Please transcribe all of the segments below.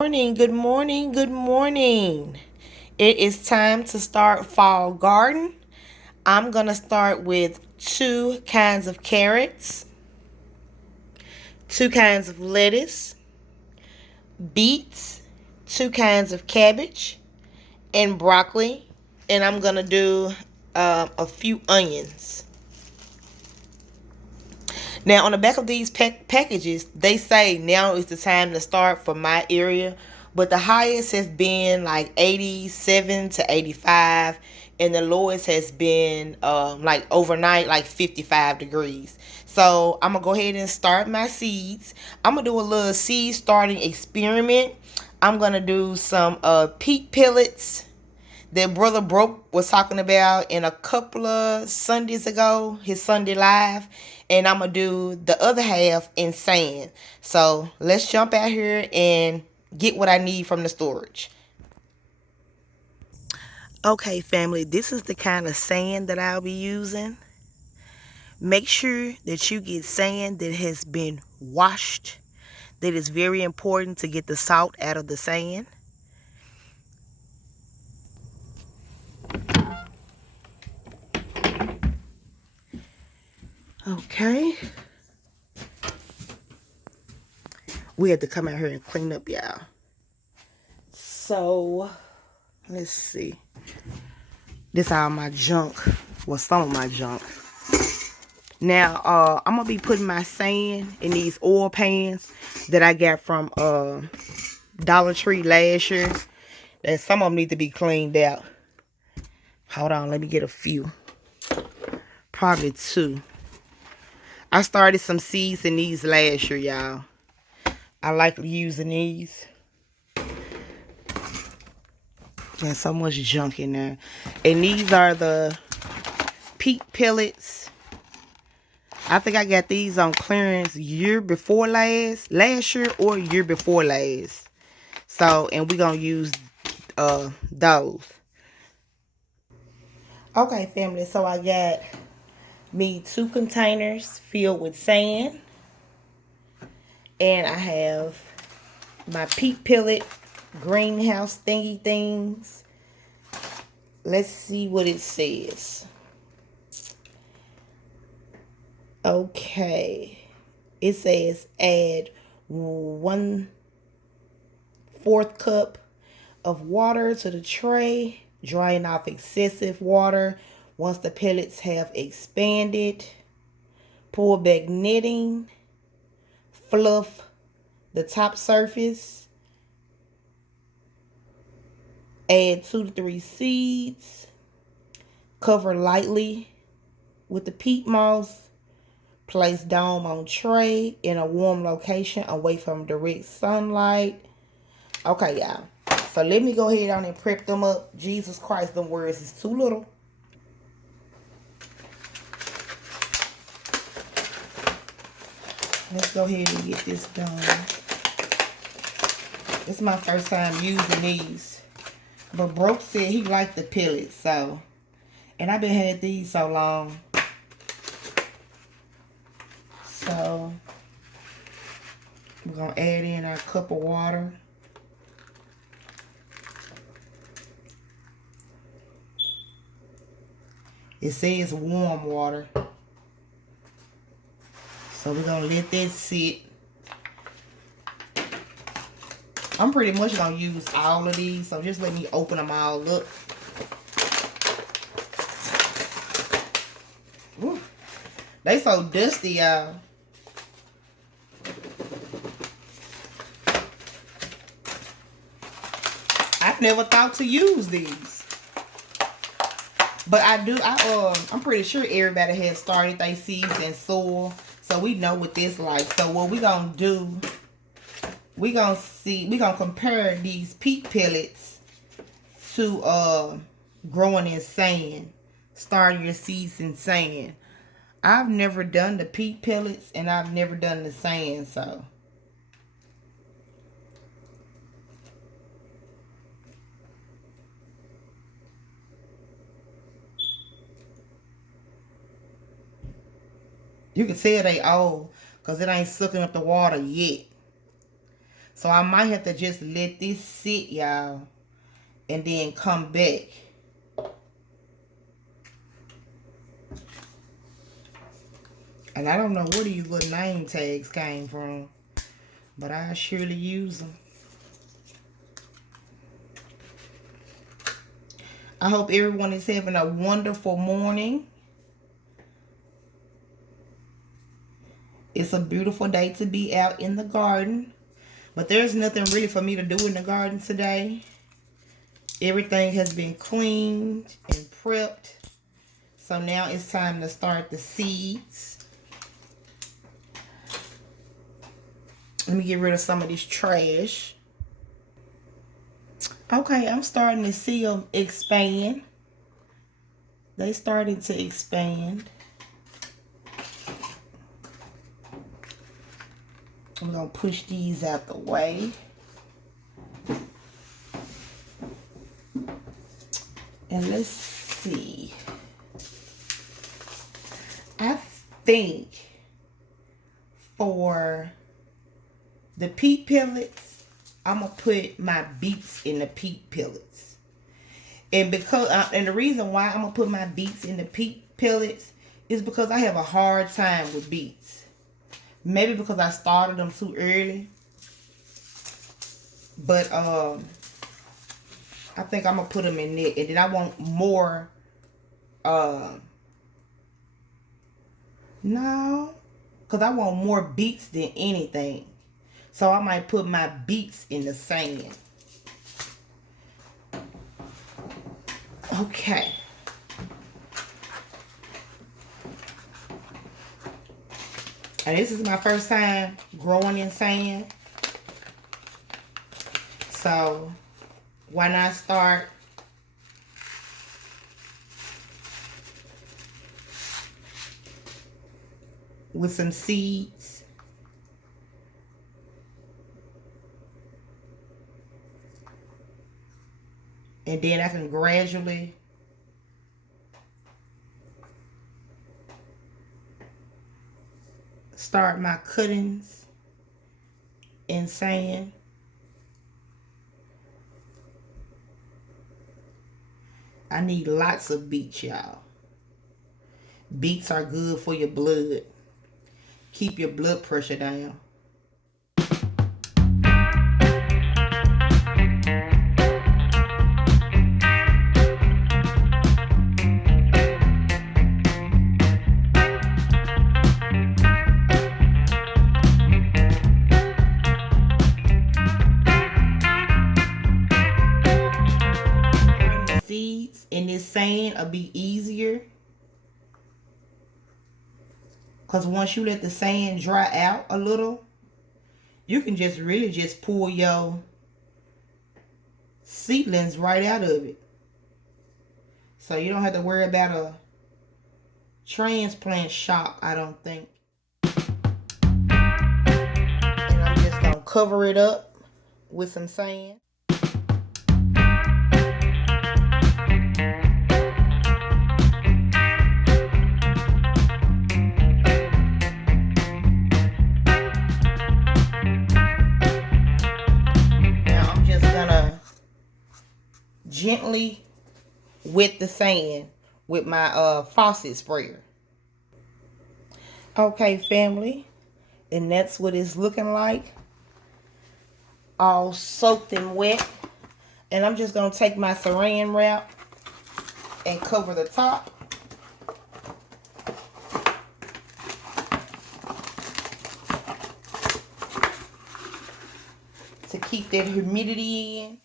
Morning, good morning, good morning. It is time to start fall garden. I'm going to start with two kinds of carrots, two kinds of lettuce, beets, two kinds of cabbage, and broccoli. And I'm going to do a few onions. Now, on the back of these packages, they say now is the time to start for my area, but the highest has been like 87 to 85, and the lowest has been like overnight, like 55 degrees. So I'm gonna go ahead and start my seeds. I'm gonna do a little seed starting experiment. I'm gonna do some peat pellets that Brother Broke was talking about in a couple of Sundays ago, his Sunday Live. And I'm going to do the other half in sand. So let's jump out here and get what I need from the storage. Okay, family, this is the kind of sand that I'll be using. Make sure that you get sand that has been washed. That is very important to get the salt out of the sand. Okay. We had to come out here and clean up, y'all. So, let's see. This all my junk. Well, some of my junk. Now, I'm going to be putting my sand in these oil pans that I got from Dollar Tree last year. And some of them need to be cleaned out. Hold on, let me get a few. Probably two. I started some seeds in these last year, y'all. I like using these. There's so much junk in there. And these are the Peat Pellets. I think I got these on clearance year before last year or year before last. So, and we're going to use those. Okay, family, so I got me two containers filled with sand. And I have my peat pellet greenhouse thingy things. Let's see what it says. Okay. It says add 1/4 cup of water to the tray, drying off excessive water once the pellets have expanded. Pull back netting, fluff the top surface, add 2 to 3 seeds, cover lightly with the peat moss, place dome on tray in a warm location away from direct sunlight. Okay, y'all. So let me go ahead on and prep them up. Jesus Christ, them words is too little. Let's go ahead and get this done. This is my first time using these. But Broke said he liked the pellets, so. And I've been had these so long. So, we're going to add in our cup of water. It says warm water. So we're going to let that sit. I'm pretty much going to use all of these. So just let me open them all up. Woo. They so dusty, y'all. I've never thought to use these. But I'm pretty sure everybody has started their seeds in soil. So we know what this like. So what we gonna do, we gonna compare these peat pellets to growing in sand. Starting your seeds in sand. I've never done the peat pellets and I've never done the sand, so. You can tell they old because it ain't sucking up the water yet. So I might have to just let this sit, y'all, and then come back. And I don't know where these little name tags came from, but I surely use them. I hope everyone is having a wonderful morning. It's a beautiful day to be out in the garden. But there's nothing really for me to do in the garden today. Everything has been cleaned and prepped. So now it's time to start the seeds. Let me get rid of some of this trash. Okay, I'm starting to see them expand. They started to expand. I'm going to push these out the way. And let's see. I think for the peat pellets, I'm going to put my beets in the peat pellets. And the reason why I'm going to put my beets in the peat pellets is because I have a hard time with beets. Maybe because I started them too early. But I think I'm going to put them in there. And then I want more. No. Because I want more beets than anything. So I might put my beets in the sand. Okay. And this is my first time growing in sand. So why not start with some seeds? And then I can gradually start my cuttings in sand. I need lots of beets, y'all. Beets are good for your blood. Keep your blood pressure down. Seeds in this sand will be easier, because once you let the sand dry out a little, you can just really just pull your seedlings right out of it. So you don't have to worry about a transplant shock, I don't think. And I'm just going to cover it up with some sand. Gently wet the sand with my faucet sprayer. Okay, family, and that's what it's looking like, all soaked and wet. And I'm just gonna take my saran wrap and cover the top. To keep that humidity in.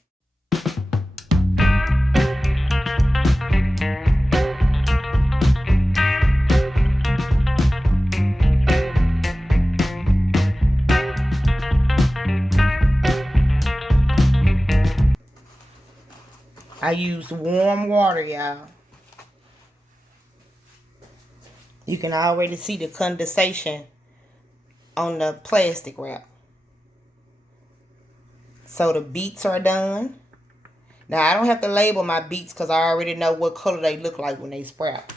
I used warm water, y'all. You can already see the condensation on the plastic wrap. So the beets are done. Now I don't have to label my beets because I already know what color they look like when they sprout.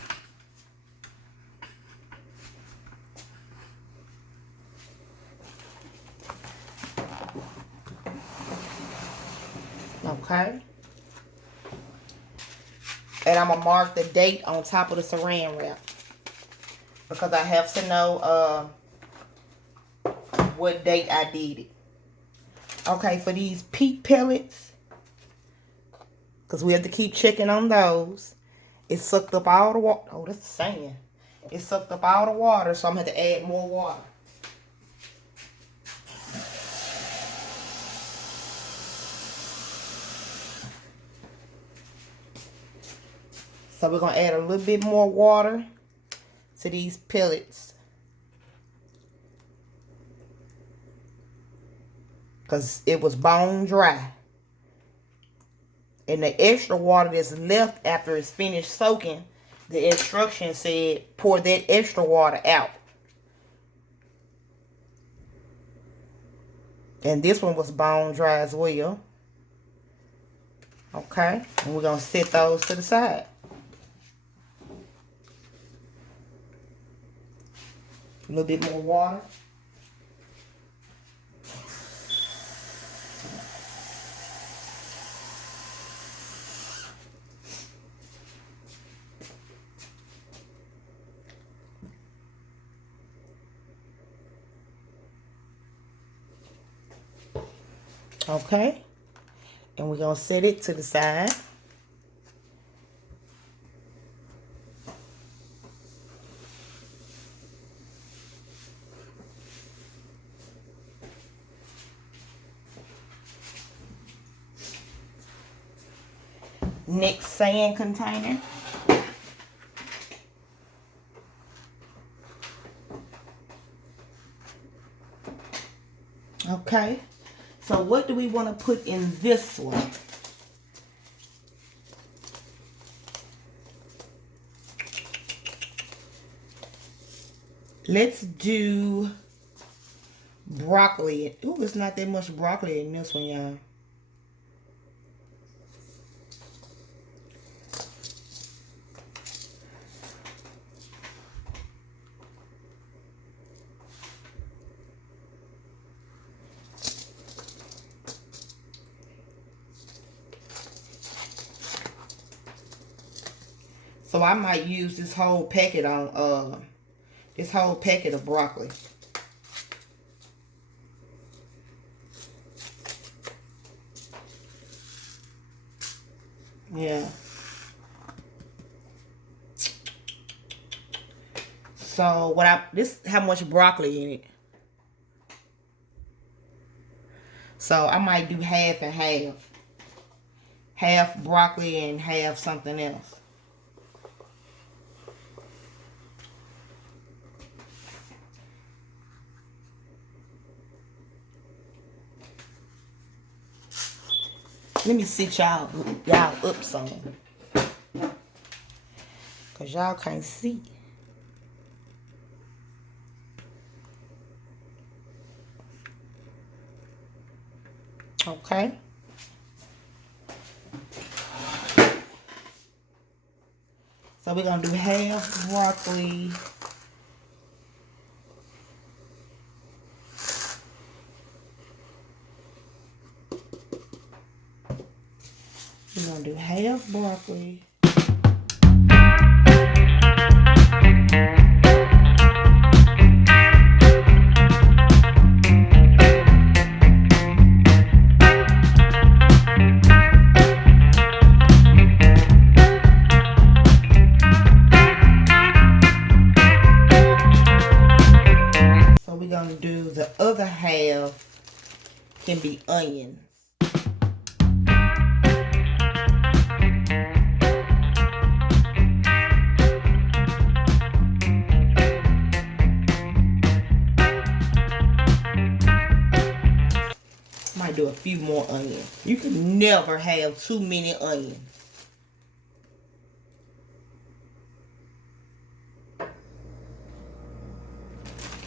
Okay. And I'm going to mark the date on top of the saran wrap, because I have to know what date I did it. Okay, for these peat pellets, because we have to keep checking on those. It sucked up all the water. Oh, that's sand. It sucked up all the water, so I'm going to have to add more water. So we're going to add a little bit more water to these pellets, because it was bone dry. And the extra water that's left after it's finished soaking, the instructions said pour that extra water out. And this one was bone dry as well. Okay, and we're going to set those to the side. A little bit more water. Okay, and we're going to set it to the side. Next sand container. Okay, so what do we want to put in this one? Let's do broccoli. Ooh, it's not that much broccoli in this one, y'all. So I might use this whole packet on this whole packet of broccoli. Yeah. So this how much broccoli in it. So I might do half and half. Half broccoli and half something else. Let me sit y'all up some, because y'all can't see. Okay. So we're going to do half broccoli. We're going to do half broccoli. So we're going to do the other half can be onions. Might do a few more onions. You can never have too many onions.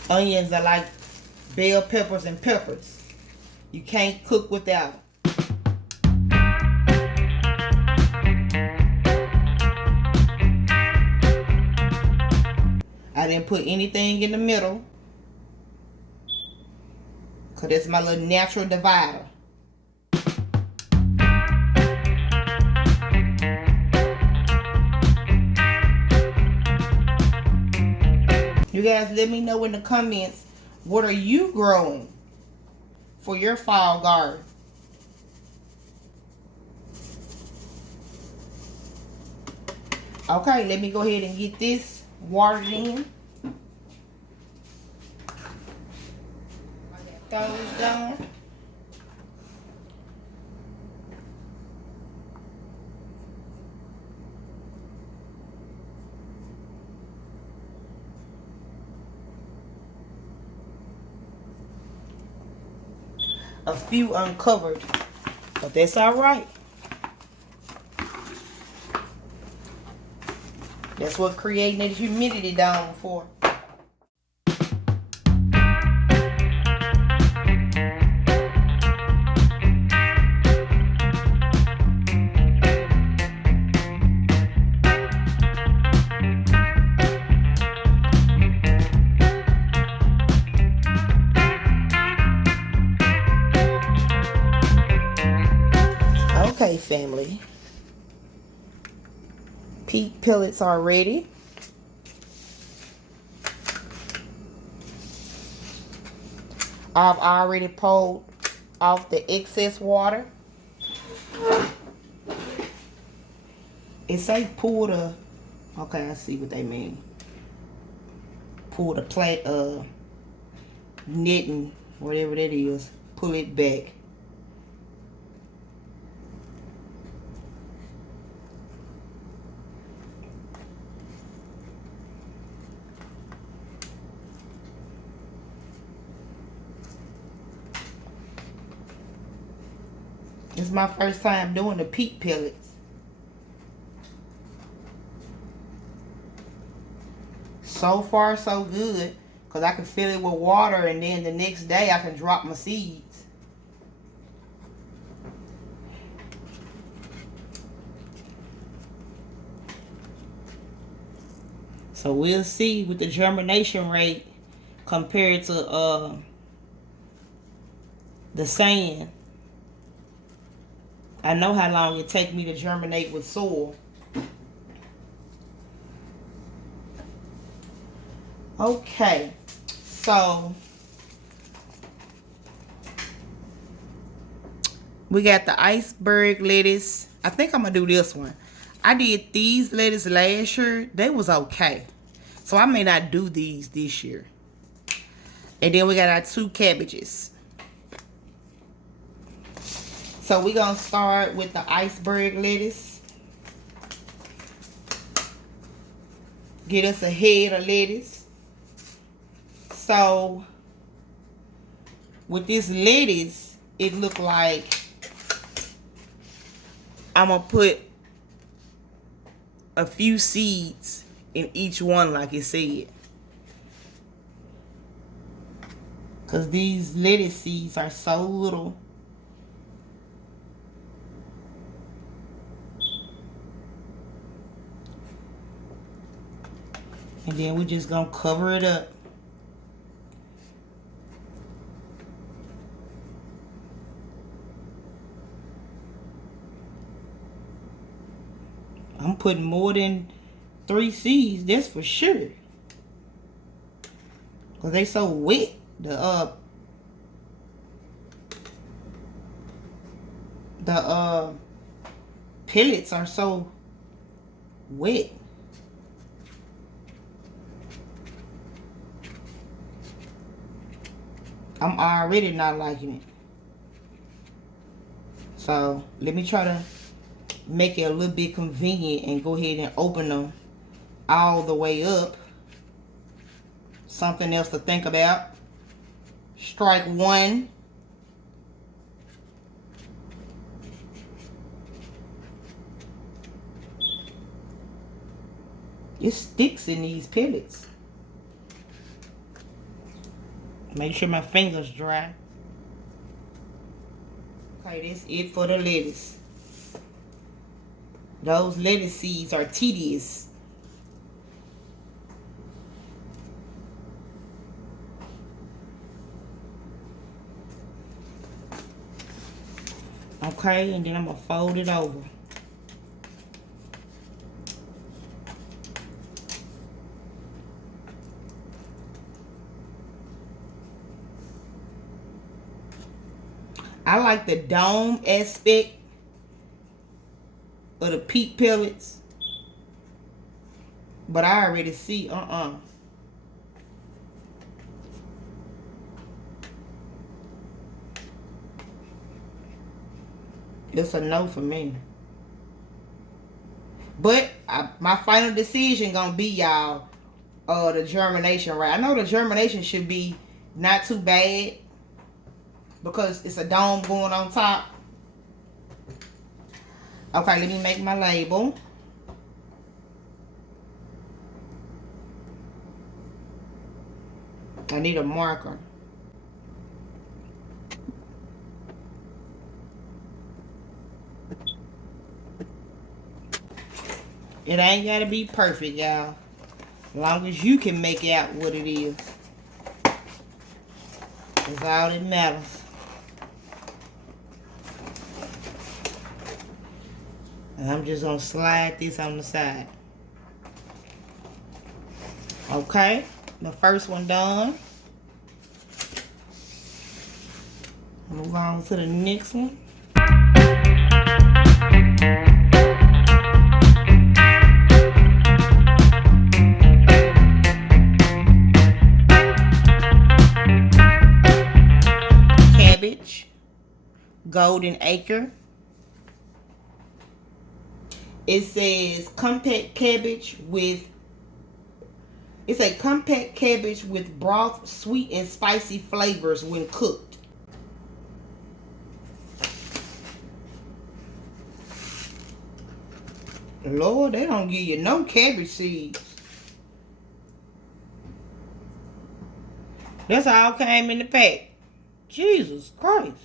Onions are like bell peppers and peppers. You can't cook without them. I didn't put anything in the middle, because that's my little natural divider. You guys let me know in the comments, what are you growing for your fall garden? Okay, let me go ahead and get this watered in. Those done. A few uncovered, but that's all right. That's what creating that humidity dome for. Okay, family. Peat pellets are ready. I've already pulled off the excess water. It say pull the, okay, I see what they mean. Pull the plant, knitting, whatever that is, pull it back. This is my first time doing the peat pellets. So far, so good. Because I can fill it with water and then the next day I can drop my seeds. So we'll see with the germination rate compared to the sand. I know how long it takes me to germinate with soil. Okay, so we got the iceberg lettuce. I think I'm gonna do this one. I did these lettuce last year. They was okay. So I may not do these this year. And then we got our 2 cabbages. So we're going to start with the iceberg lettuce. Get us a head of lettuce. So with this lettuce, it look like I'm going to put a few seeds in each one like it said. Because these lettuce seeds are so little. And then we're just going to cover it up. I'm putting more than 3 seeds, that's for sure. Because they so wet. The pellets are so wet. I'm already not liking it. So let me try to make it a little bit convenient and go ahead and open them all the way up. Something else to think about. Strike 1. It sticks in these pellets. Make sure my fingers dry. Okay, that's it for the lettuce. Those lettuce seeds are tedious. Okay, and then I'm going to fold it over. I like the dome aspect of the peat pellets, but I already see it's a no for me. But my final decision gonna be, y'all, the germination, right? I know the germination should be not too bad because it's a dome going on top. Okay, let me make my label. I need a marker. It ain't gotta be perfect, y'all. As long as you can make out what it is. That's all that matters. And I'm just gonna slide this on the side. Okay, the first one done. Move on to the next one. Cabbage, golden acre. It says compact cabbage with, it's a compact cabbage with broth, sweet and spicy flavors when cooked. Lord, they don't give you no cabbage seeds. That's all came in the pack. Jesus Christ.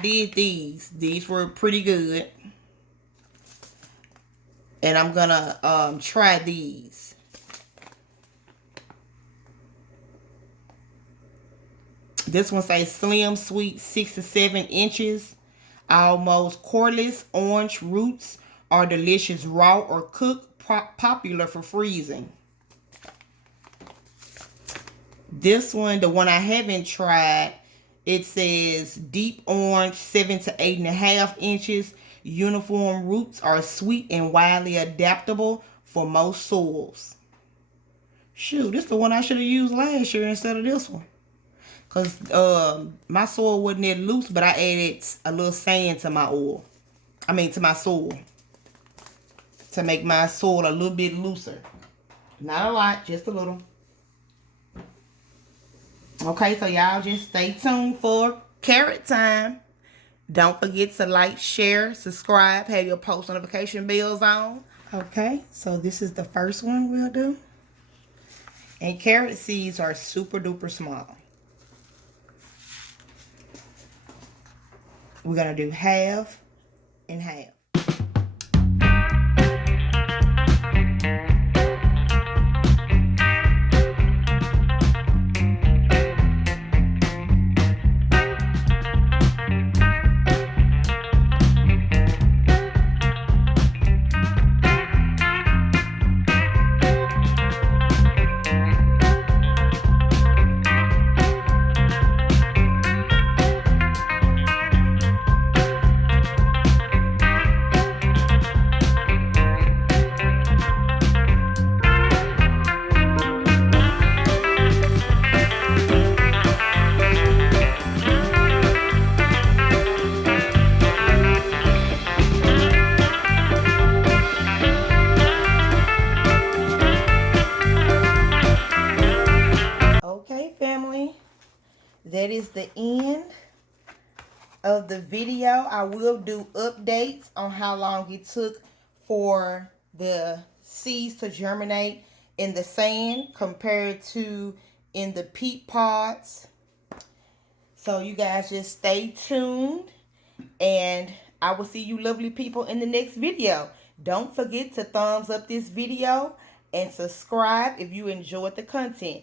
Did these were pretty good, and I'm gonna try these. This one says slim sweet 6 to 7 inches, almost coreless orange roots are delicious raw or cooked, popular for freezing. This one, the one I haven't tried, it says deep orange 7 to 8.5 inches. Uniform roots are sweet and widely adaptable for most soils. Shoot, this is the one I should have used last year instead of this one. Because my soil wasn't that loose, but I added a little sand to my oil. To my soil. To make my soil a little bit looser. Not a lot, just a little. Okay, so y'all just stay tuned for carrot time. Don't forget to like, share, subscribe, have your post notification bells on. Okay, so this is the first one we'll do. And carrot seeds are super duper small. We're going to do half in half. Okay, family, that is the end of the video. I will do updates on how long it took for the seeds to germinate in the sand compared to in the peat pods. So you guys just stay tuned, and I will see you lovely people in the next video. Don't forget to thumbs up this video and subscribe if you enjoyed the content.